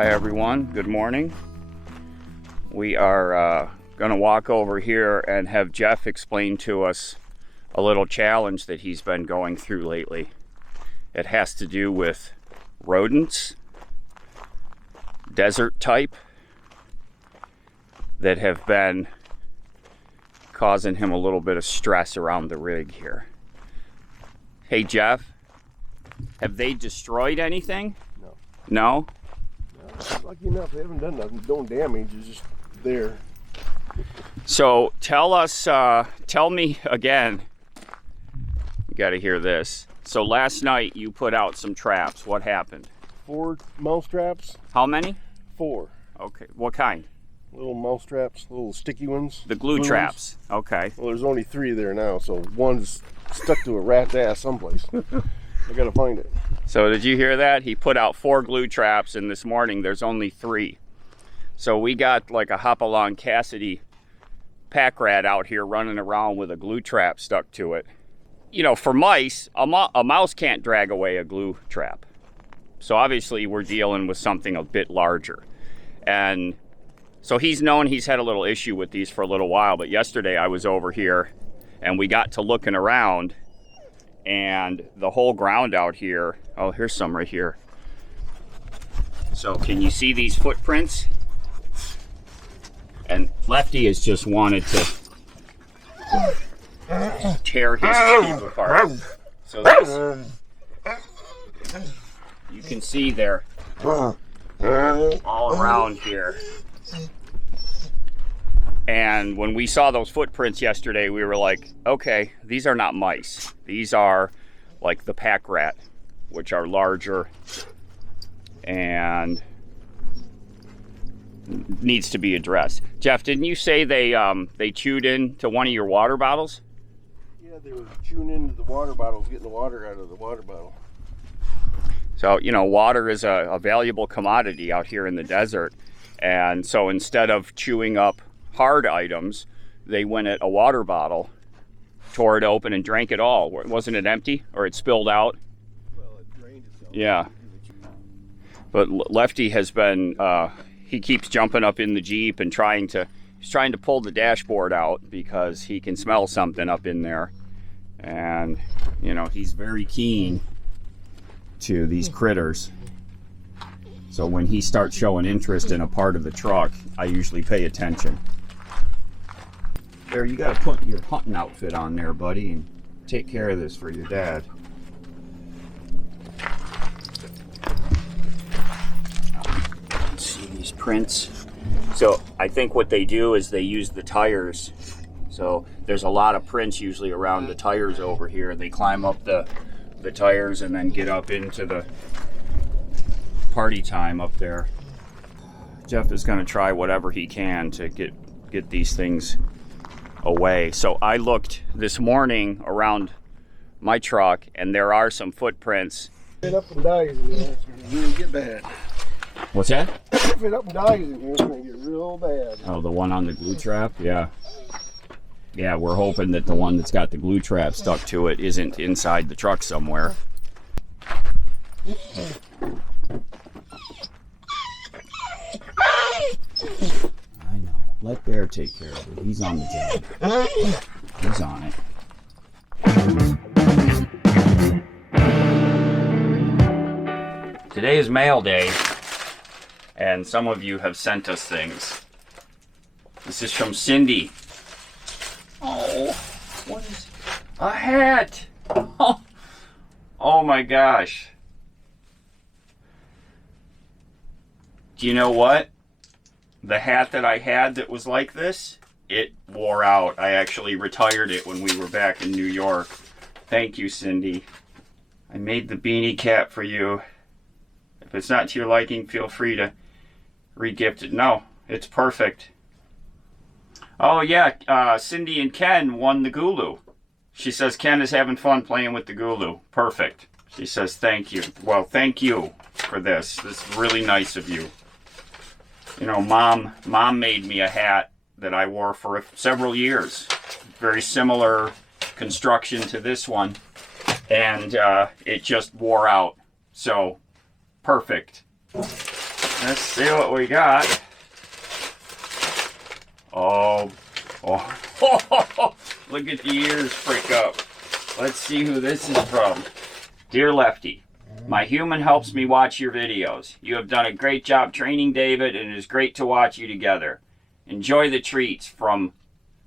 Hi everyone, good morning. We are going to walk over here and have Jeff explain to us a little challenge that he's been going through lately. It has to do with rodents, desert type, that have been causing him a little bit of stress around the rig here. Hey Jeff, have they destroyed anything? No. No? Lucky enough, they haven't done nothing. No damage. It's just there. So tell me again. You got to hear this. So last night you put out some traps. What happened? 4 mouse traps. How many? 4. Okay. What kind? Little mouse traps, little sticky ones. The glue traps. Ones. Okay. Well, there's only 3 there now, so one's stuck to a rat's ass someplace. I gotta find it. So did you hear that? He put out 4 glue traps, and this morning there's only 3. So we got like a Hopalong Cassidy pack rat out here running around with a glue trap stuck to it. You know, for mice, a mouse can't drag away a glue trap. So obviously we're dealing with something a bit larger. And so he's had a little issue with these for a little while, but yesterday I was over here and we got to looking around, and the whole ground out here, oh, here's some right here. So can you see these footprints? And Lefty has just wanted to tear his teeth apart. So this, you can see they're all around here. And when we saw those footprints yesterday, we were like, okay, these are not mice. These are like the pack rat, which are larger and needs to be addressed. Jeff, didn't you say they chewed into one of your water bottles? Yeah, they were chewing into the water bottles, getting the water out of the water bottle. So, you know, water is a valuable commodity out here in the desert. And so instead of chewing up hard items, they went at a water bottle, tore it open and drank it all. Wasn't it empty, or it spilled out? Well, it drained itself. Yeah. But Lefty has been, he keeps jumping up in the Jeep and he's trying to pull the dashboard out because he can smell something up in there. And, you know, he's very keen to these critters. So when he starts showing interest in a part of the truck, I usually pay attention. There, you gotta put your hunting outfit on there, buddy, and take care of this for your dad. Let's see these prints. So I think what they do is they use the tires. So there's a lot of prints usually around the tires over here. They climb up the tires and then get up into the party time up there. Jeff is going to try whatever he can to get these things away. So I looked this morning around my truck, and there are some footprints. If it up and dies in here, it's going to really get bad. What's that? If it up and dies in here, it's going to get real bad. Oh, the one on the glue trap? Yeah. Yeah, we're hoping that the one that's got the glue trap stuck to it isn't inside the truck somewhere. I know. Let Bear take care of it. He's on the job. He's on it. Today is mail day, and some of you have sent us things. This is from Cindy. Oh, what is it? A hat! Oh my gosh. Do you know what? The hat that I had that was like this, it wore out. I actually retired it when we were back in New York. Thank you, Cindy. I made the beanie cap for you. If it's not to your liking, feel free to re-gift it. No, it's perfect. Oh yeah, Cindy and Ken won the Gulu. She says Ken is having fun playing with the Gulu. Perfect. She says thank you. Well, thank you for this. This is really nice of you. You know, Mom made me a hat that I wore for several years. Very similar construction to this one. And it just wore out. So, perfect. Let's see what we got. Oh. Look at the ears prick up. Let's see who this is from. Dear Lefty, my human helps me watch your videos. You have done a great job training David, and it is great to watch you together. Enjoy the treats from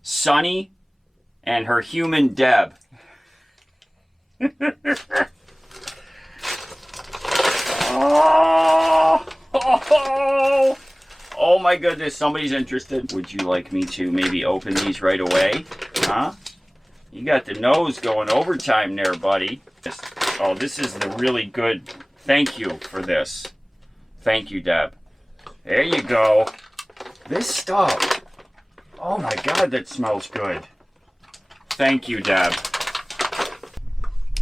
Sunny and her human Deb. Oh my goodness, somebody's interested. Would you like me to maybe open these right away? Huh? You got the nose going overtime there, buddy. Oh, this is the really good. Thank you for this. Thank you, Deb. There you go. This stuff. Oh my God, that smells good. Thank you, Deb.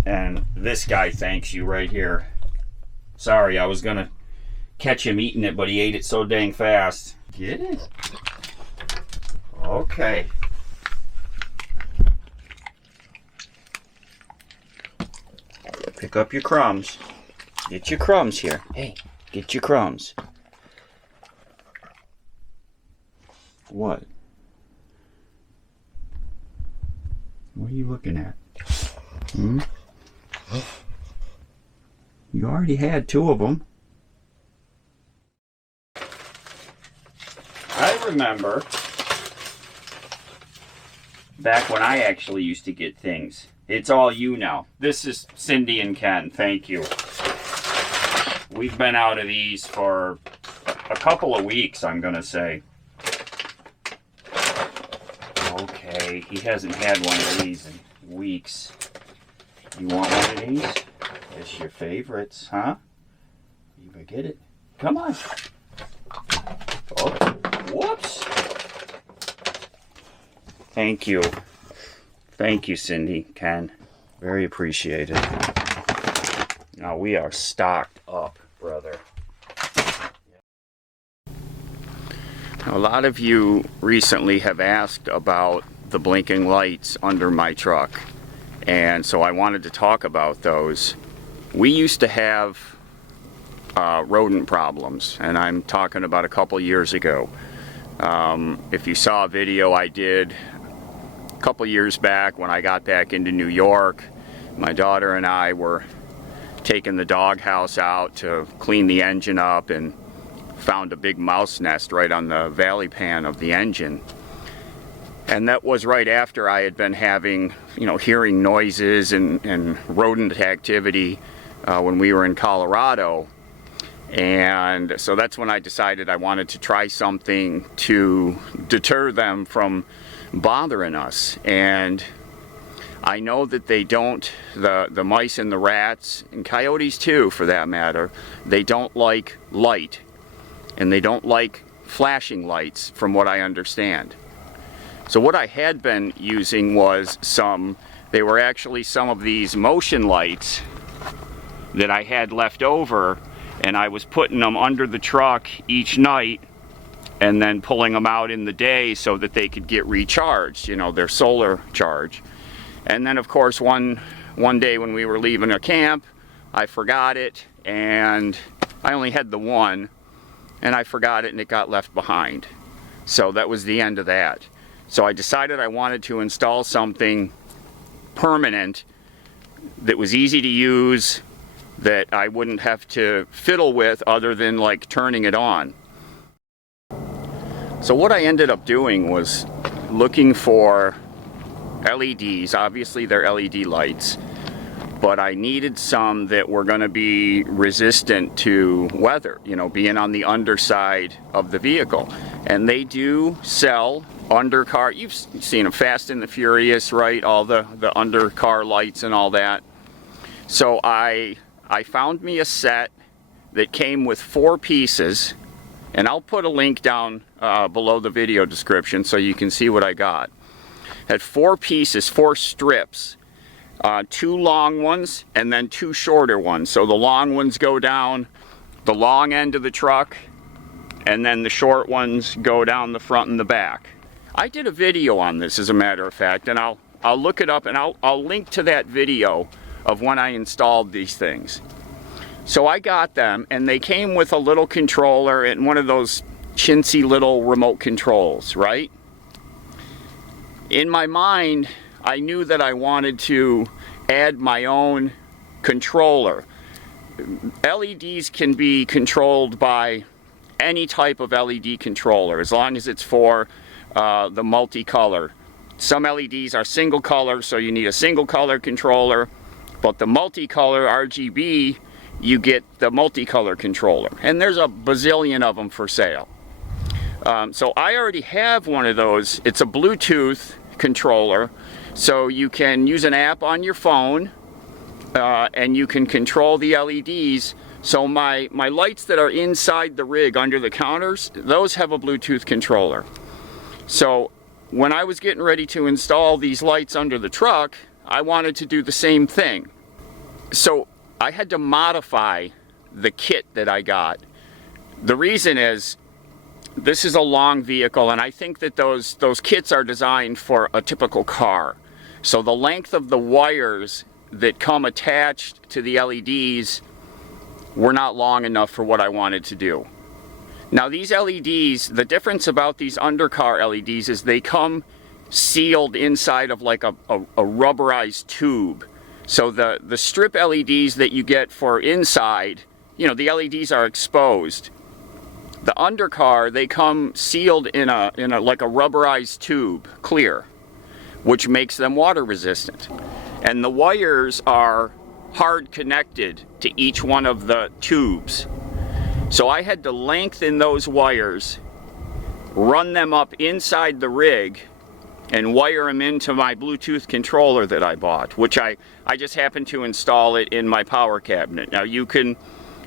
And this guy thanks you right here. Sorry, I was gonna catch him eating it, but he ate it so dang fast. Get it? Okay. Pick up your crumbs. Get your crumbs here. Hey, get your crumbs. What? What are you looking at? Hmm? You already had 2 of them. I remember back when I actually used to get things. It's all you now. This is Cindy and Ken. Thank you. We've been out of these for a couple of weeks, I'm going to say. Okay, he hasn't had one of these in weeks. You want one of these? It's your favorites, huh? You better get it. Come on. Oh, whoops. Thank you. Thank you, Cindy, Ken. Very appreciated. Now we are stocked up, brother. Now, a lot of you recently have asked about the blinking lights under my truck, and so I wanted to talk about those. We used to have rodent problems, and I'm talking about a couple years ago. If you saw a video I did a couple years back when I got back into New York, my daughter and I were taking the doghouse out to clean the engine up and found a big mouse nest right on the valley pan of the engine. And that was right after I had been having, hearing noises and rodent activity when we were in Colorado. And so that's when I decided I wanted to try something to deter them from bothering us. And I know that they don't, the mice and the rats, and coyotes too for that matter, they don't like light. And they don't like flashing lights from what I understand. So what I had been using was they were actually some of these motion lights that I had left over, and I was putting them under the truck each night and then pulling them out in the day so that they could get recharged, their solar charge. And then of course one day when we were leaving a camp, I forgot it, and I only had the one, and I forgot it and it got left behind. So that was the end of that. So I decided I wanted to install something permanent that was easy to use, that I wouldn't have to fiddle with other than like turning it on. So what I ended up doing was looking for LEDs. Obviously they're LED lights, but I needed some that were going to be resistant to weather, being on the underside of the vehicle. And they do sell undercar, you've seen them, Fast and the Furious, right? All the undercar lights and all that. So I found me a set that came with 4 pieces, and I'll put a link down below the video description so you can see what I got. Had 4 pieces, 4 strips. 2 long ones and then 2 shorter ones. So the long ones go down the long end of the truck, and then the short ones go down the front and the back. I did a video on this, as a matter of fact, and I'll look it up and I'll link to that video of when I installed these things. So I got them, and they came with a little controller and one of those chintzy little remote controls, right? In my mind, I knew that I wanted to add my own controller. LEDs can be controlled by any type of LED controller, as long as it's for the multicolor. Some LEDs are single color, so you need a single color controller, but the multicolor RGB, you get the multicolor controller, and there's a bazillion of them for sale. So I already have one of those. It's a Bluetooth controller, so you can use an app on your phone, and you can control the LEDs. So my lights that are inside the rig under the counters, those have a Bluetooth controller. So when I was getting ready to install these lights under the truck, I wanted to do the same thing. So I had to modify the kit that I got. The reason is, this is a long vehicle, and I think that those kits are designed for a typical car. So the length of the wires that come attached to the LEDs were not long enough for what I wanted to do. Now these LEDs, the difference about these undercar LEDs is they come sealed inside of like a rubberized tube. So the strip LEDs that you get for inside, you know, the LEDs are exposed. The undercar, they come sealed in a like a rubberized tube, clear, which makes them water resistant. And the wires are hard connected to each one of the tubes. So I had to lengthen those wires, run them up inside the rig, and wire them into my Bluetooth controller that I bought, which I just happened to install it in my power cabinet. Now you can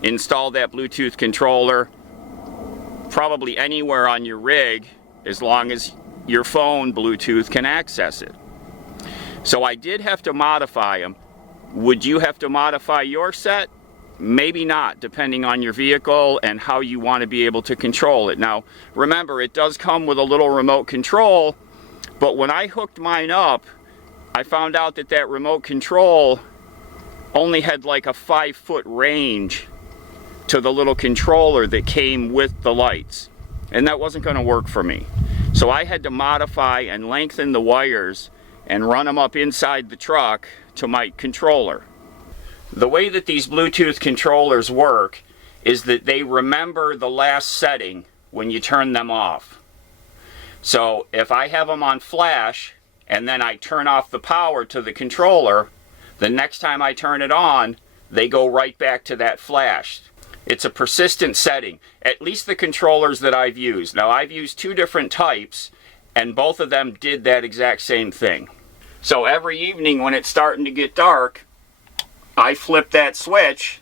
install that Bluetooth controller probably anywhere on your rig, as long as your phone Bluetooth can access it. So I did have to modify them. Would you have to modify your set? Maybe not, depending on your vehicle and how you want to be able to control it. Now, remember, it does come with a little remote control, but when I hooked mine up, I found out that that remote control only had like a 5-foot range to the little controller that came with the lights, and that wasn't going to work for me. So I had to modify and lengthen the wires and run them up inside the truck to my controller. The way that these Bluetooth controllers work is that they remember the last setting when you turn them off. So if I have them on flash and then I turn off the power to the controller, the next time I turn it on, they go right back to that flash. It's a persistent setting, at least the controllers that I've used. Now I've used 2 different types, and both of them did that exact same thing. So every evening when it's starting to get dark, I flip that switch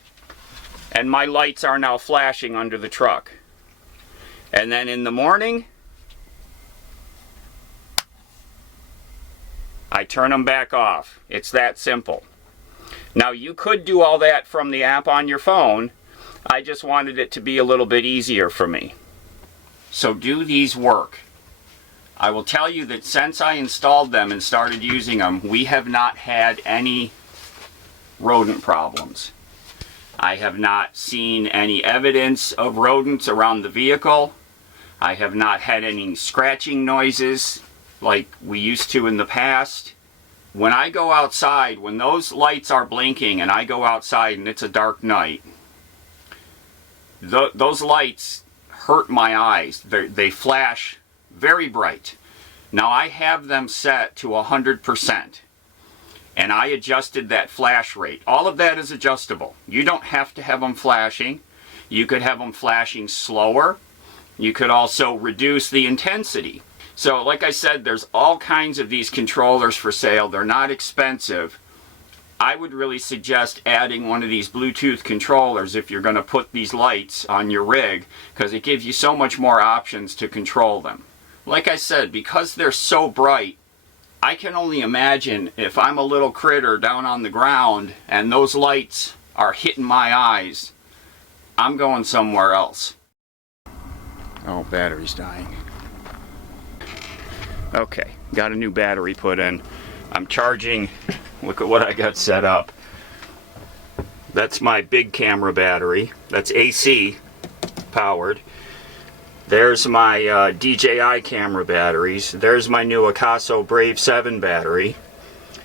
and my lights are now flashing under the truck. And then in the morning, I turn them back off. It's that simple. Now you could do all that from the app on your phone. I just wanted it to be a little bit easier for me. So do these work? I will tell you that since I installed them and started using them, we have not had any rodent problems. I have not seen any evidence of rodents around the vehicle. I have not had any scratching noises like we used to in the past. When I go outside, when those lights are blinking and I go outside and it's a dark night, those lights hurt my eyes. They flash very bright. Now I have them set to 100%, and I adjusted that flash rate. All of that is adjustable. You don't have to have them flashing. You could have them flashing slower. You could also reduce the intensity. So like I said, there's all kinds of these controllers for sale. They're not expensive. I would really suggest adding one of these Bluetooth controllers if you're going to put these lights on your rig, because it gives you so much more options to control them. Like I said, because they're so bright, I can only imagine if I'm a little critter down on the ground and those lights are hitting my eyes, I'm going somewhere else. Oh, battery's dying. Okay, got a new battery put in. I'm charging. Look at what I got set up. That's my big camera battery. That's AC powered. There's my DJI camera batteries. There's my new Akaso Brave 7 battery.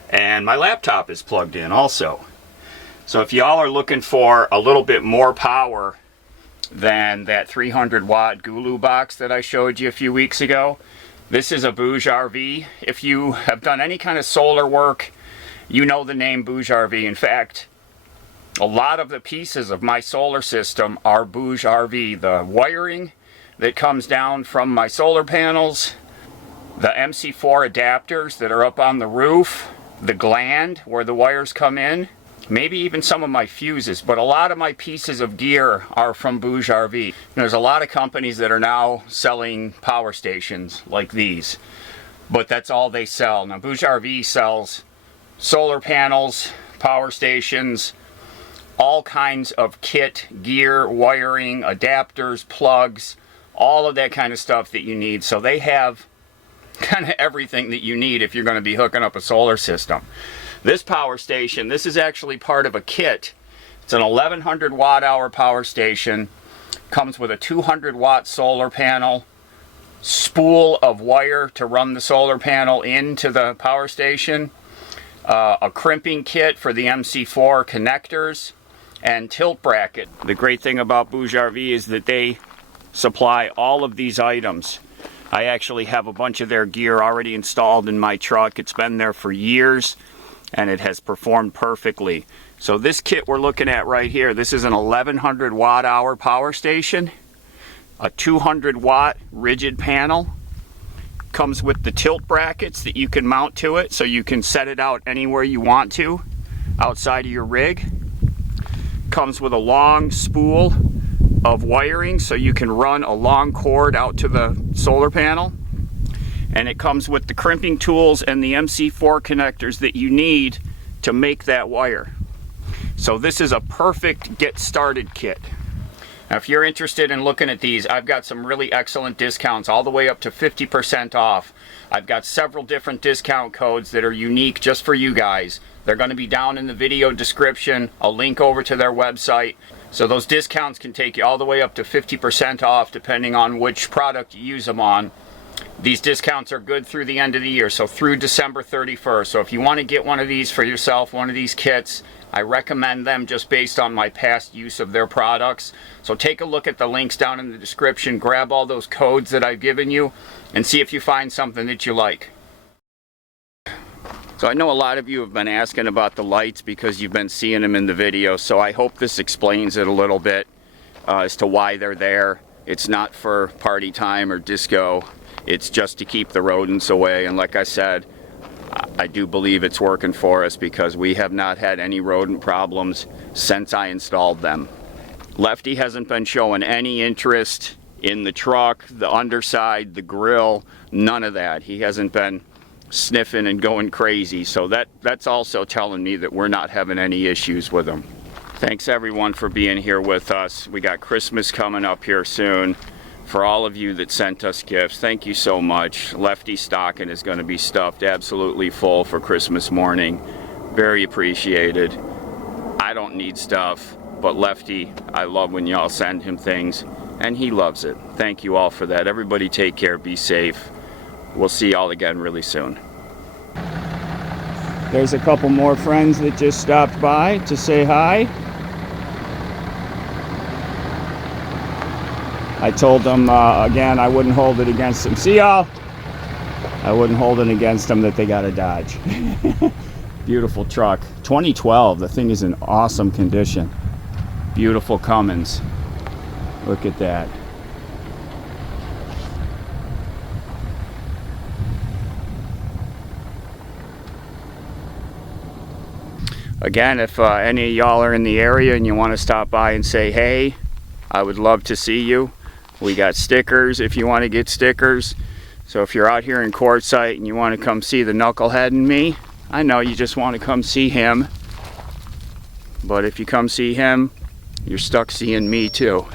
And my laptop is plugged in also. So if y'all are looking for a little bit more power than that 300 watt Gulu box that I showed you a few weeks ago, this is a BougeRV. If you have done any kind of solar work, you know the name BougeRV. In fact, a lot of the pieces of my solar system are BougeRV. The wiring that comes down from my solar panels, the MC4 adapters that are up on the roof, the gland where the wires come in, maybe even some of my fuses, but a lot of my pieces of gear are from BougeRV. There's a lot of companies that are now selling power stations like these, but that's all they sell. Now BougeRV sells solar panels, power stations, all kinds of kit, gear, wiring, adapters, plugs, all of that kind of stuff that you need. So they have kind of everything that you need if you're going to be hooking up a solar system. This power station, this is actually part of a kit. It's an 1100 watt hour power station. Comes with a 200 watt solar panel, spool of wire to run the solar panel into the power station, a crimping kit for the MC4 connectors, and tilt bracket. The great thing about BougeRV is that they supply all of these items. I actually have a bunch of their gear already installed in my truck. It's been there for years and it has performed perfectly. So this kit we're looking at right here, this is an 1100 watt hour power station, a 200 watt rigid panel, comes with the tilt brackets that you can mount to it so you can set it out anywhere you want to outside of your rig. Comes with a long spool of wiring so you can run a long cord out to the solar panel. And it comes with the crimping tools and the MC4 connectors that you need to make that wire. So this is a perfect get started kit. Now if you're interested in looking at these, I've got some really excellent discounts all the way up to 50% off. I've got several different discount codes that are unique just for you guys. They're going to be down in the video description. I'll link over to their website. So those discounts can take you all the way up to 50% off depending on which product you use them on. These discounts are good through the end of the year, so through December 31st. So if you want to get one of these for yourself, one of these kits, I recommend them just based on my past use of their products. So take a look at the links down in the description, grab all those codes that I've given you, and see if you find something that you like. So I know a lot of you have been asking about the lights because you've been seeing them in the video, so I hope this explains it a little bit as to why they're there. It's not for party time or disco. It's just to keep the rodents away, and like I said, I do believe it's working for us because we have not had any rodent problems since I installed them. Lefty hasn't been showing any interest in the truck, the underside, the grill, none of that. He hasn't been sniffing and going crazy, so that's also telling me that we're not having any issues with him. Thanks everyone for being here with us. We got Christmas coming up here soon. For all of you that sent us gifts, thank you so much. Lefty's stocking is going to be stuffed absolutely full for Christmas morning. Very appreciated. I don't need stuff, but Lefty, I love when y'all send him things, and he loves it. Thank you all for that. Everybody take care, be safe. We'll see y'all again really soon. There's a couple more friends that just stopped by to say hi. I told them, again, I wouldn't hold it against them. See y'all? I wouldn't hold it against them that they got a Dodge. Beautiful truck. 2012. The thing is in awesome condition. Beautiful Cummins. Look at that. Again, if any of y'all are in the area and you want to stop by and say hey, I would love to see you. We got stickers if you want to get stickers. So if you're out here in Quartzsite and you want to come see the knucklehead and me, I know you just want to come see him. But if you come see him, you're stuck seeing me too.